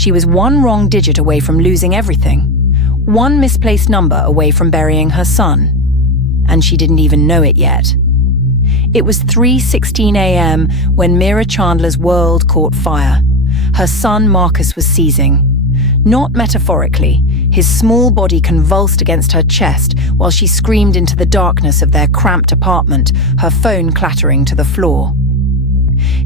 She was one wrong digit away from losing everything, one misplaced number away from burying her son. And she didn't even know it yet. It was 3:16 a.m. when Mira Chandler's world caught fire. Her son Marcus was seizing. Not metaphorically, his small body convulsed against her chest while she screamed into the darkness of their cramped apartment, her phone clattering to the floor.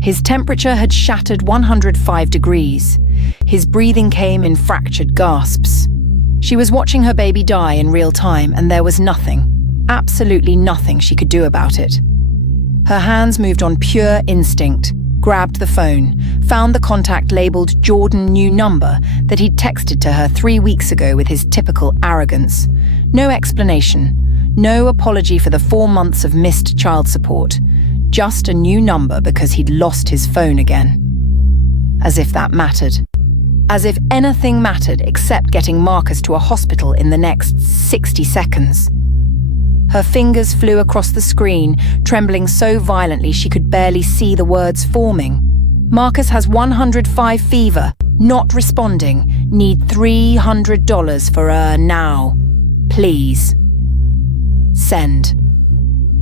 His temperature had shattered 105 degrees. His breathing came in fractured gasps. She was watching her baby die in real time, and there was nothing, absolutely nothing she could do about it. Her hands moved on pure instinct, grabbed the phone, found the contact labeled Jordan New Number that he'd texted to her 3 weeks ago with his typical arrogance. No explanation, no apology for the 4 months of missed child support, just a new number because he'd lost his phone again. As if that mattered. As if anything mattered except getting Marcus to a hospital in the next 60 seconds. Her fingers flew across the screen, trembling so violently she could barely see the words forming. Marcus has 105 fever, not responding, need $300 for now. Please. Send.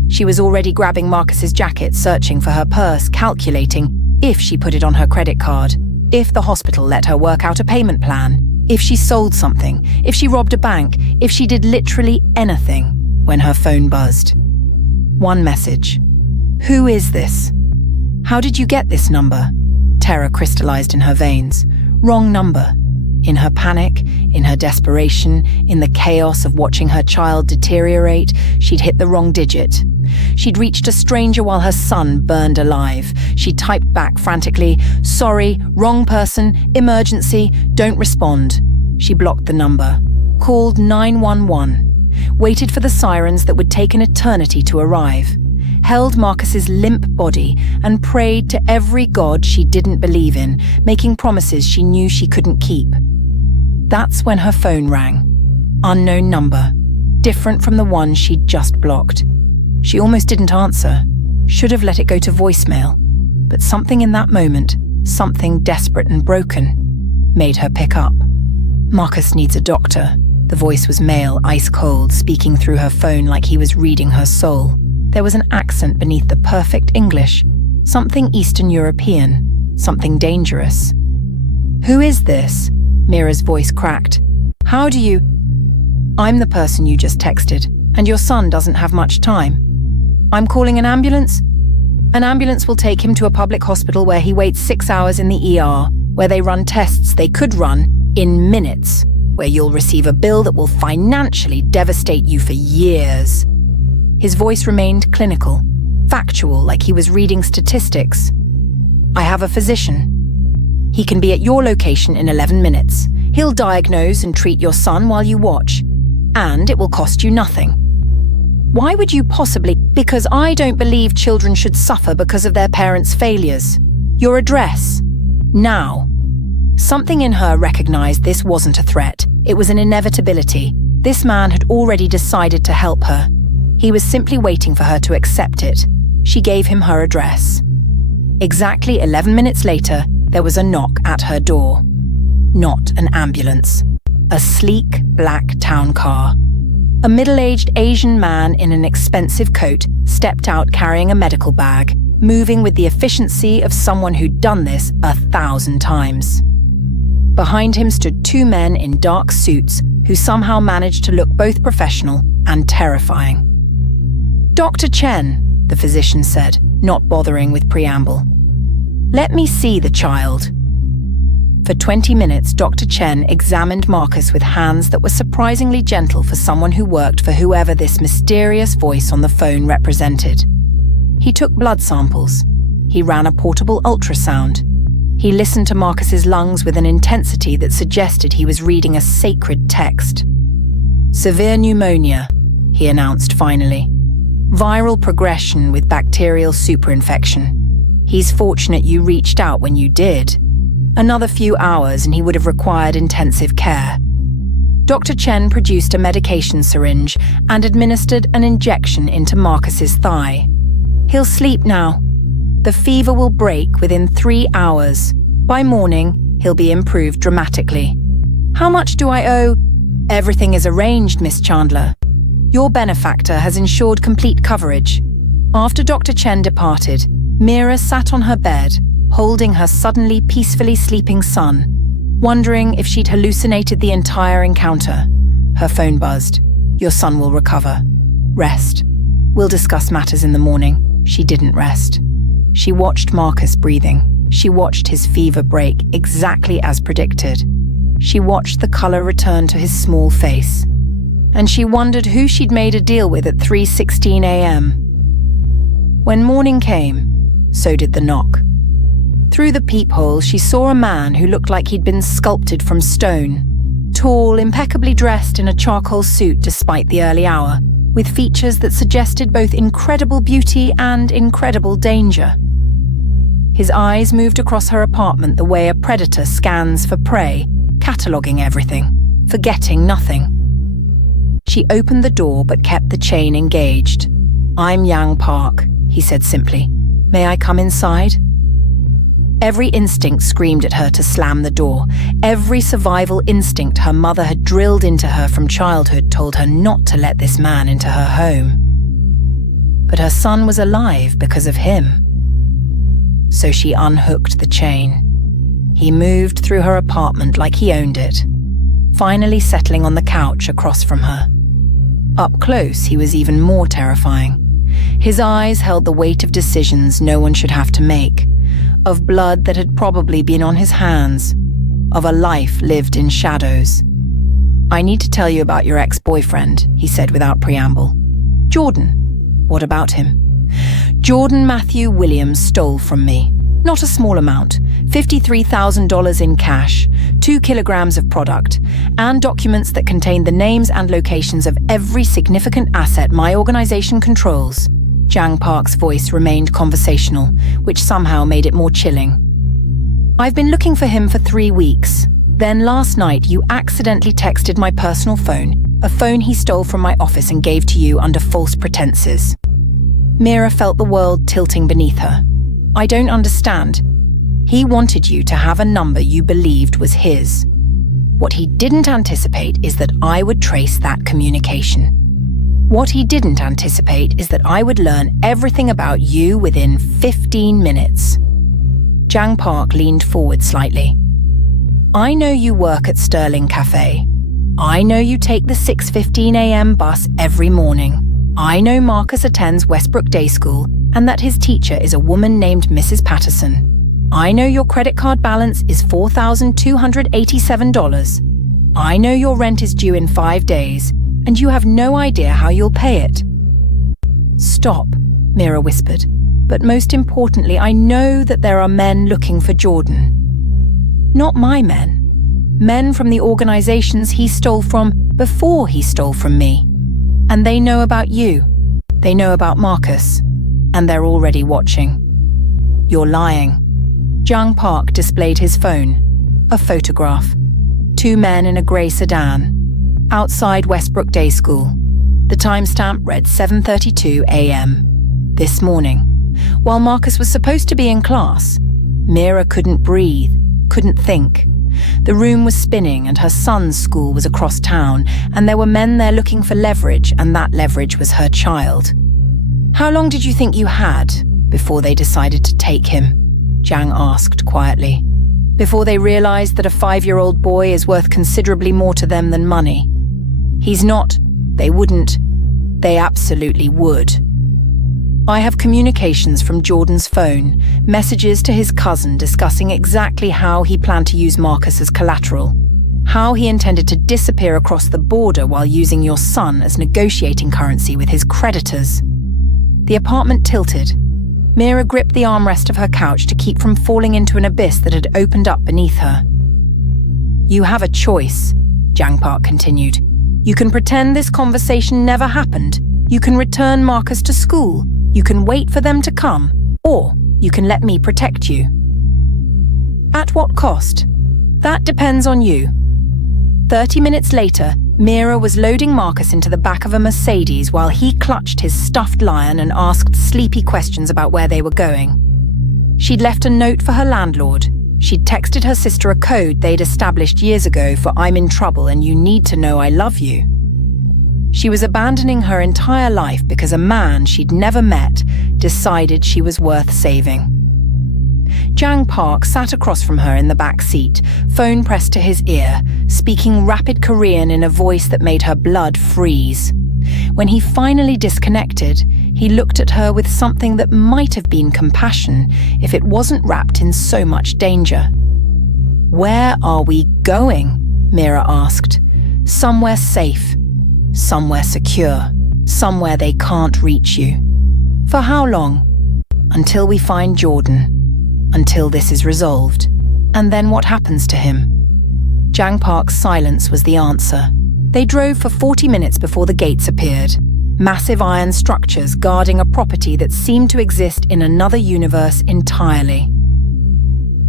She was already grabbing Marcus's jacket, searching for her purse, calculating if she put it on her credit card, if the hospital let her work out a payment plan, if she sold something, if she robbed a bank, if she did literally anything, when her phone buzzed. One message. Who is this? How did you get this number? Terror crystallized in her veins. Wrong number. In her panic, in her desperation, in the chaos of watching her child deteriorate, she'd hit the wrong digit. She'd reached a stranger while her son burned alive. She typed back frantically, "Sorry, wrong person, emergency, don't respond." She blocked the number, called 911, waited for the sirens that would take an eternity to arrive, held Marcus's limp body and prayed to every god she didn't believe in, making promises she knew she couldn't keep. That's when her phone rang. Unknown number, different from the one she'd just blocked. She almost didn't answer, should have let it go to voicemail, but something in that moment, something desperate and broken, made her pick up. Marcus needs a doctor. The voice was male, ice cold, speaking through her phone like he was reading her soul. There was an accent beneath the perfect English, something Eastern European, something dangerous. Who is this? Mira's voice cracked. How do you... I'm the person you just texted, and your son doesn't have much time. I'm calling an ambulance? An ambulance will take him to a public hospital where he waits 6 hours in the ER, where they run tests they could run in minutes, where you'll receive a bill that will financially devastate you for years. His voice remained clinical, factual, like he was reading statistics. I have a physician. He can be at your location in 11 minutes. He'll diagnose and treat your son while you watch. And it will cost you nothing. Why would you possibly? Because I don't believe children should suffer because of their parents' failures. Your address. Now. Something in her recognized this wasn't a threat. It was an inevitability. This man had already decided to help her. He was simply waiting for her to accept it. She gave him her address. Exactly 11 minutes later, there was a knock at her door. Not an ambulance. A sleek, black town car. A middle-aged Asian man in an expensive coat stepped out carrying a medical bag, moving with the efficiency of someone who'd done this 1,000 times. Behind him stood 2 men in dark suits who somehow managed to look both professional and terrifying. Dr. Chen, the physician said, not bothering with preamble. Let me see the child. For 20 minutes, Dr. Chen examined Marcus with hands that were surprisingly gentle for someone who worked for whoever this mysterious voice on the phone represented. He took blood samples. He ran a portable ultrasound. He listened to Marcus's lungs with an intensity that suggested he was reading a sacred text. Severe pneumonia, he announced finally. Viral progression with bacterial superinfection. He's fortunate you reached out when you did. Another few hours and he would have required intensive care. Dr. Chen produced a medication syringe and administered an injection into Marcus's thigh. He'll sleep now. The fever will break within 3 hours. By morning, he'll be improved dramatically. How much do I owe? Everything is arranged, Miss Chandler. Your benefactor has ensured complete coverage. After Dr. Chen departed, Mira sat on her bed, holding her suddenly peacefully sleeping son, wondering if she'd hallucinated the entire encounter. Her phone buzzed. Your son will recover. Rest. We'll discuss matters in the morning. She didn't rest. She watched Marcus breathing. She watched his fever break exactly as predicted. She watched the color return to his small face. And she wondered who she'd made a deal with at 3:16 a.m. When morning came, so did the knock. Through the peephole, she saw a man who looked like he'd been sculpted from stone. Tall, impeccably dressed in a charcoal suit despite the early hour, with features that suggested both incredible beauty and incredible danger. His eyes moved across her apartment the way a predator scans for prey, cataloguing everything, forgetting nothing. She opened the door but kept the chain engaged. "I'm Yang Park," he said simply. "May I come inside?" Every instinct screamed at her to slam the door. Every survival instinct her mother had drilled into her from childhood told her not to let this man into her home. But her son was alive because of him. So she unhooked the chain. He moved through her apartment like he owned it, finally settling on the couch across from her. Up close, he was even more terrifying. His eyes held the weight of decisions no one should have to make, of blood that had probably been on his hands, of a life lived in shadows. "I need to tell you about your ex-boyfriend," he said without preamble. "Jordan." "What about him?" "Jordan Matthew Williams stole from me. Not a small amount, $53,000 in cash, 2 kilograms of product, and documents that contain the names and locations of every significant asset my organization controls." Jang Park's voice remained conversational, which somehow made it more chilling. "I've been looking for him for 3 weeks. Then last night you accidentally texted my personal phone, a phone he stole from my office and gave to you under false pretenses." Mira felt the world tilting beneath her. "I don't understand. He wanted you to have a number you believed was his. What he didn't anticipate is that I would trace that communication. What he didn't anticipate is that I would learn everything about you within 15 minutes. Jang Park leaned forward slightly. "I know you work at Sterling Cafe. I know you take the 6:15 a.m. bus every morning. I know Marcus attends Westbrook Day School and that his teacher is a woman named Mrs. Patterson. I know your credit card balance is $4,287. I know your rent is due in 5 days, and you have no idea how you'll pay it." "Stop," Mira whispered. "But most importantly, I know that there are men looking for Jordan. Not my men. Men from the organizations he stole from before he stole from me. And they know about you. They know about Marcus. And they're already watching." "You're lying." Jang Park displayed his phone. A photograph. 2 men in a grey sedan. Outside Westbrook Day School. The timestamp read 7:32 a.m. This morning. While Marcus was supposed to be in class, Mira couldn't breathe, couldn't think. The room was spinning and her son's school was across town, and there were men there looking for leverage, and that leverage was her child. "How long did you think you had before they decided to take him?" Jang asked quietly. "Before they realized that a 5-year-old boy is worth considerably more to them than money? He's not. They wouldn't. They absolutely would. I have communications from Jordan's phone, messages to his cousin discussing exactly how he planned to use Marcus as collateral, how he intended to disappear across the border while using your son as negotiating currency with his creditors." The apartment tilted. Mira gripped the armrest of her couch to keep from falling into an abyss that had opened up beneath her. "You have a choice," Jang Park continued. "You can pretend this conversation never happened. You can return Marcus to school. You can wait for them to come. Or you can let me protect you." "At what cost?" "That depends on you." 30 minutes later, Mira was loading Marcus into the back of a Mercedes while he clutched his stuffed lion and asked sleepy questions about where they were going. She'd left a note for her landlord. She'd texted her sister a code they'd established years ago for "I'm in trouble and you need to know I love you." She was abandoning her entire life because a man she'd never met decided she was worth saving. Jang Park sat across from her in the back seat, phone pressed to his ear, speaking rapid Korean in a voice that made her blood freeze. When he finally disconnected, he looked at her with something that might have been compassion if it wasn't wrapped in so much danger. "Where are we going?" Mira asked. "Somewhere safe. Somewhere secure. Somewhere they can't reach you. For how long? Until we find Jordan. Until this is resolved. And then what happens to him?" Jang Park's silence was the answer. They drove for 40 minutes before the gates appeared. Massive iron structures guarding a property that seemed to exist in another universe entirely.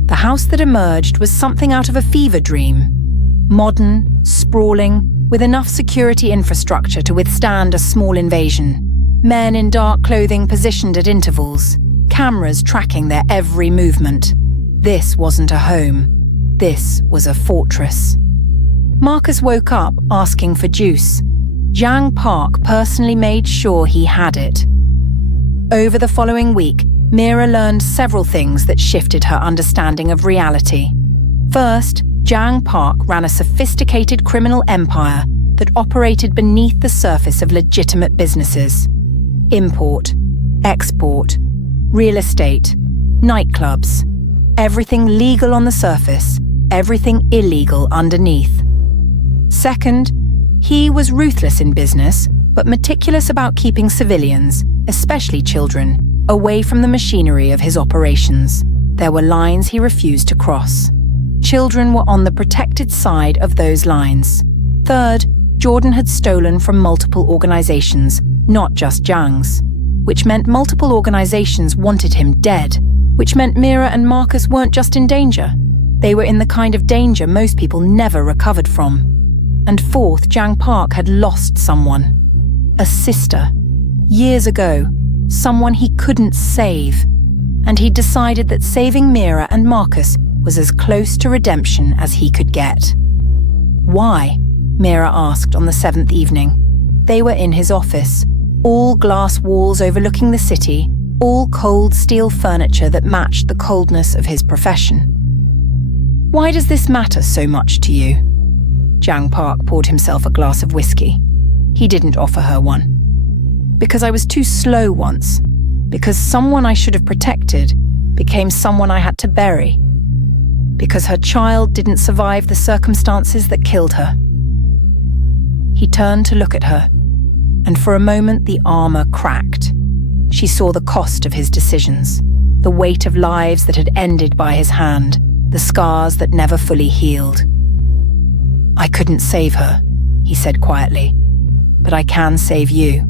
The house that emerged was something out of a fever dream. Modern, sprawling, with enough security infrastructure to withstand a small invasion. Men in dark clothing positioned at intervals, cameras tracking their every movement. This wasn't a home. This was a fortress. Marcus woke up asking for juice. Jang Park personally made sure he had it. Over the following week, Mira learned several things that shifted her understanding of reality. First, Jang Park ran a sophisticated criminal empire that operated beneath the surface of legitimate businesses. Import, export, real estate, nightclubs. Everything legal on the surface, everything illegal underneath. Second, he was ruthless in business, but meticulous about keeping civilians, especially children, away from the machinery of his operations. There were lines he refused to cross. Children were on the protected side of those lines. Third, Jordan had stolen from multiple organizations, not just Jang's, which meant multiple organizations wanted him dead, which meant Mira and Marcus weren't just in danger. They were in the kind of danger most people never recovered from. And fourth, Jang Park had lost someone. A sister. Years ago. Someone he couldn't save. And he decided that saving Mira and Marcus was as close to redemption as he could get. "Why?" Mira asked on the 7th evening. They were in his office. All glass walls overlooking the city, all cold steel furniture that matched the coldness of his profession. "Why does this matter so much to you?" Jang Park poured himself a glass of whiskey. He didn't offer her one. "Because I was too slow once. Because someone I should have protected became someone I had to bury. Because her child didn't survive the circumstances that killed her." He turned to look at her, and for a moment the armor cracked. She saw the cost of his decisions, the weight of lives that had ended by his hand, the scars that never fully healed. "I couldn't save her," he said quietly, "but I can save you."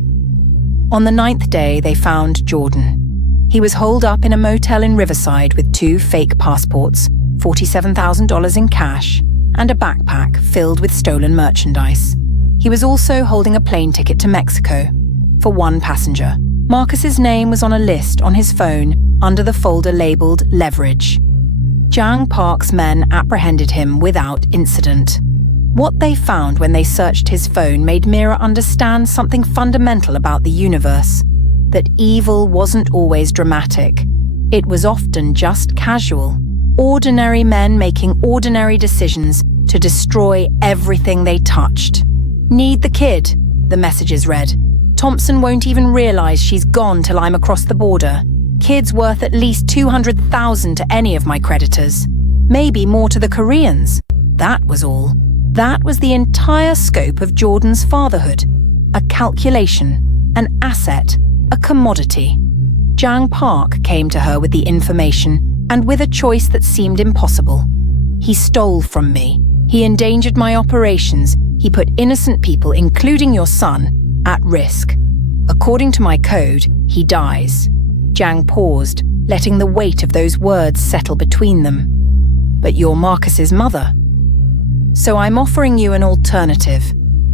On the 9th day, they found Jordan. He was holed up in a motel in Riverside with 2 fake passports, $47,000 in cash, and a backpack filled with stolen merchandise. He was also holding a plane ticket to Mexico for 1 passenger. Marcus's name was on a list on his phone under the folder labeled Leverage. Jang Park's men apprehended him without incident. What they found when they searched his phone made Mira understand something fundamental about the universe, that evil wasn't always dramatic. It was often just casual. Ordinary men making ordinary decisions to destroy everything they touched. "Need the kid," the messages read. "Thompson won't even realize she's gone till I'm across the border. Kid's worth at least $200,000 to any of my creditors. Maybe more to the Koreans." That was all. That was the entire scope of Jordan's fatherhood. A calculation, an asset, a commodity. Jang Park came to her with the information, and with a choice that seemed impossible. "He stole from me. He endangered my operations. He put innocent people, including your son, at risk. According to my code, he dies." Jang paused, letting the weight of those words settle between them. "But you're Marcus's mother. So I'm offering you an alternative.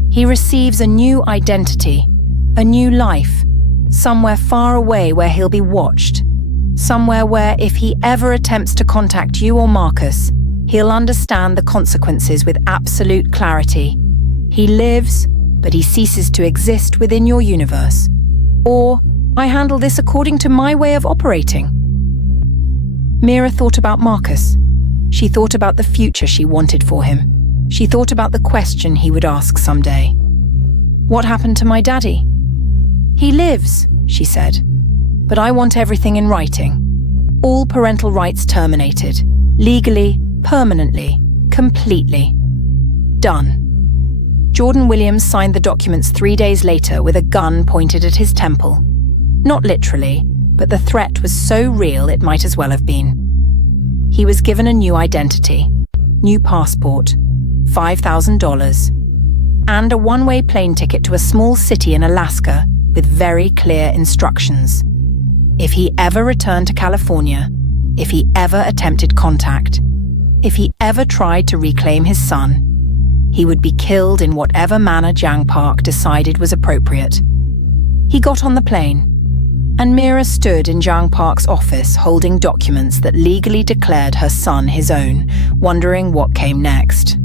He receives a new identity, a new life, somewhere far away where he'll be watched. Somewhere where if he ever attempts to contact you or Marcus, he'll understand the consequences with absolute clarity. He lives, but he ceases to exist within your universe. Or, I handle this according to my way of operating. Mira thought about Marcus. She thought about the future she wanted for him. She thought about the question he would ask someday. What happened to my daddy? He lives, she said. But I want everything in writing. All parental rights terminated. Legally, permanently, completely. Done. Jordan Williams signed the documents 3 days later with a gun pointed at his temple. Not literally, but the threat was so real it might as well have been. He was given a new identity, new passport, $5,000, and a one-way plane ticket to a small city in Alaska with very clear instructions. If he ever returned to California, if he ever attempted contact, if he ever tried to reclaim his son, he would be killed in whatever manner Jang Park decided was appropriate. He got on the plane, and Mira stood in Jang Park's office holding documents that legally declared her son his own, wondering what came next.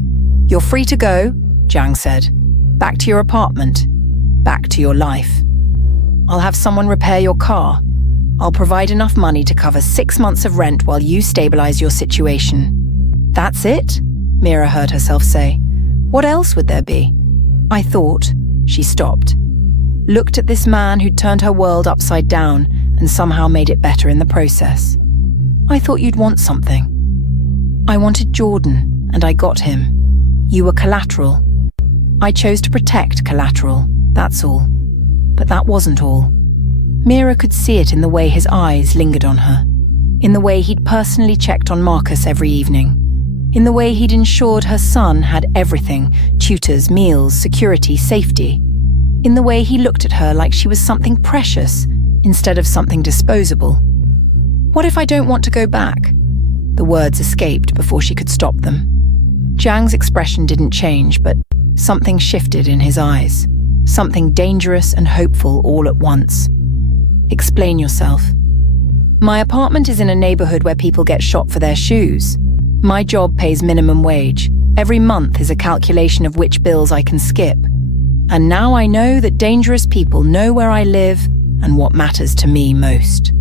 "You're free to go," Jang said. "Back to your apartment. Back to your life. I'll have someone repair your car. I'll provide enough money to cover 6 months of rent while you stabilize your situation." "That's it?" Mira heard herself say. "What else would there be?" "I thought," she stopped. Looked at this man who'd turned her world upside down and somehow made it better in the process. "I thought you'd want something." "I wanted Jordan, and I got him. You were collateral. I chose to protect collateral, that's all. But that wasn't all." Mira could see it in the way his eyes lingered on her, in the way he'd personally checked on Marcus every evening, in the way he'd ensured her son had everything, tutors, meals, security, safety, in the way he looked at her like she was something precious instead of something disposable. "What if I don't want to go back?" The words escaped before she could stop them. Jang's expression didn't change, but something shifted in his eyes, something dangerous and hopeful all at once. "Explain yourself." "My apartment is in a neighborhood where people get shot for their shoes. My job pays minimum wage. Every month is a calculation of which bills I can skip. And now I know that dangerous people know where I live and what matters to me most."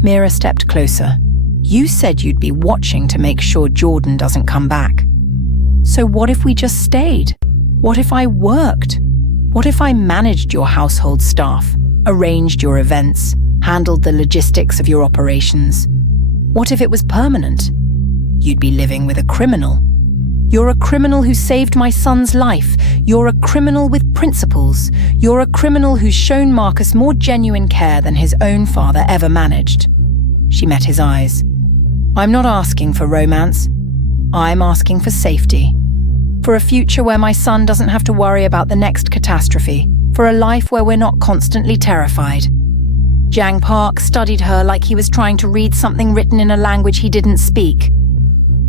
Mira stepped closer. "You said you'd be watching to make sure Jordan doesn't come back. So what if we just stayed? What if I worked? What if I managed your household staff, arranged your events, handled the logistics of your operations? What if it was permanent? You'd be living with a criminal. You're a criminal who saved my son's life. You're a criminal with principles. You're a criminal who's shown Marcus more genuine care than his own father ever managed." She met his eyes. "I'm not asking for romance. I'm asking for safety. For a future where my son doesn't have to worry about the next catastrophe. For a life where we're not constantly terrified." Jang Park studied her like he was trying to read something written in a language he didn't speak.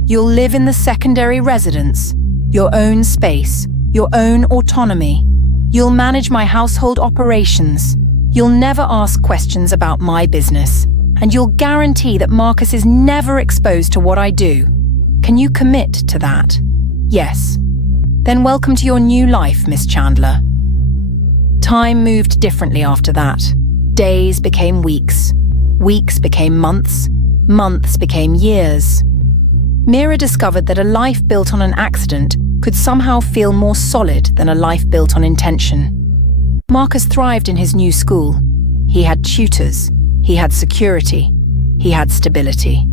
"You'll live in the secondary residence, your own space, your own autonomy. You'll manage my household operations. You'll never ask questions about my business. And you'll guarantee that Marcus is never exposed to what I do. Can you commit to that?" "Yes." "Then welcome to your new life, Miss Chandler." Time moved differently after that. Days became weeks. Weeks became months. Months became years. Mira discovered that a life built on an accident could somehow feel more solid than a life built on intention. Marcus thrived in his new school. He had tutors. He had security. He had stability.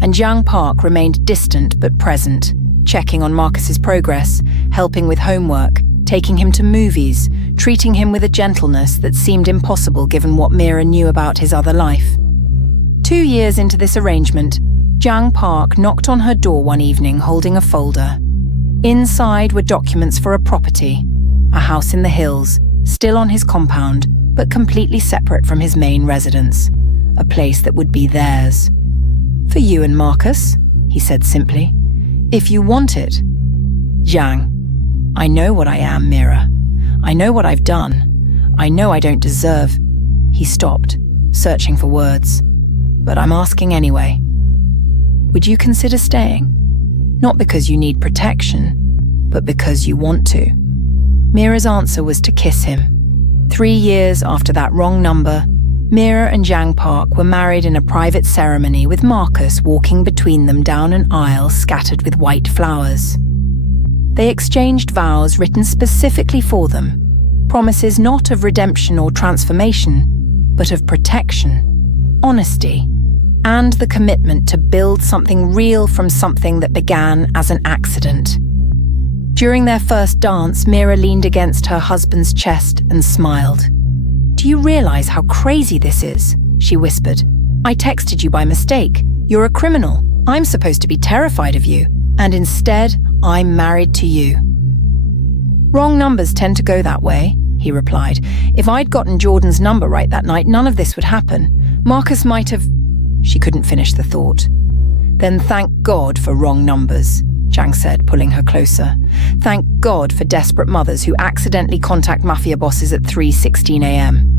And Jang Park remained distant but present, checking on Marcus's progress, helping with homework, taking him to movies, treating him with a gentleness that seemed impossible given what Mira knew about his other life. 2 years into this arrangement, Jang Park knocked on her door one evening holding a folder. Inside were documents for a property, a house in the hills, still on his compound, but completely separate from his main residence, a place that would be theirs. "For you and Marcus," he said simply, "if you want it." "Jang, I know what I am, Mira. I know what I've done. I know I don't deserve—" He stopped, searching for words. but I'm asking anyway. Would you consider staying? Not because you need protection, but because you want to. Mira's answer was to kiss him. 3 years after that wrong number, Mira and Jang Park were married in a private ceremony with Marcus walking between them down an aisle scattered with white flowers. They exchanged vows written specifically for them, promises not of redemption or transformation, but of protection, honesty, and the commitment to build something real from something that began as an accident. During their first dance, Mira leaned against her husband's chest and smiled. "Do you realize how crazy this is?" she whispered. "I texted you by mistake. You're a criminal. I'm supposed to be terrified of you, and instead, I'm married to you." "Wrong numbers tend to go that way," he replied. "If I'd gotten Jordan's number right that night, none of this would happen. Marcus might have..." She couldn't finish the thought. "Then thank God for wrong numbers," Jang said, pulling her closer. "Thank God for desperate mothers who accidentally contact Mafia bosses at 3:16 a.m.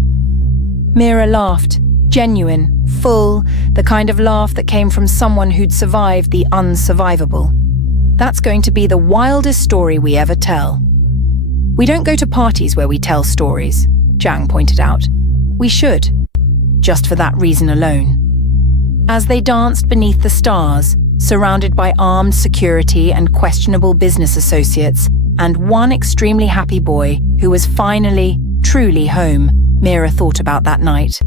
Mira laughed, genuine, full, the kind of laugh that came from someone who'd survived the unsurvivable. "That's going to be the wildest story we ever tell." "We don't go to parties where we tell stories," Jang pointed out. "We should, just for that reason alone." As they danced beneath the stars, surrounded by armed security and questionable business associates, and one extremely happy boy who was finally, truly home, Mira thought about that night,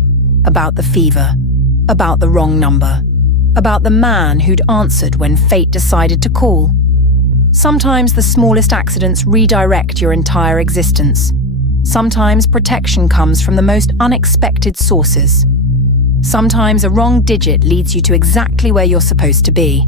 about the fever, about the wrong number, about the man who'd answered when fate decided to call. Sometimes the smallest accidents redirect your entire existence. Sometimes protection comes from the most unexpected sources. Sometimes a wrong digit leads you to exactly where you're supposed to be.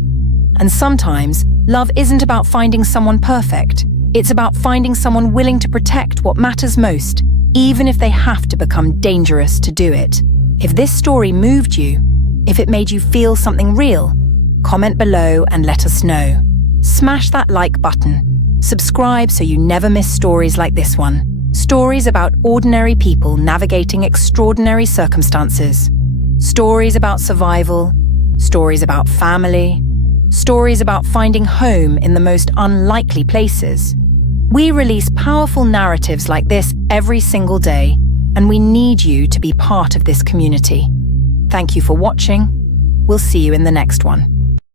And sometimes, love isn't about finding someone perfect. It's about finding someone willing to protect what matters most, even if they have to become dangerous to do it. If this story moved you, if it made you feel something real, comment below and let us know. Smash that like button. Subscribe so you never miss stories like this one. Stories about ordinary people navigating extraordinary circumstances. Stories about survival, stories about family, stories about finding home in the most unlikely places. We release powerful narratives like this every single day, and we need you to be part of this community. Thank you for watching. We'll see you in the next one.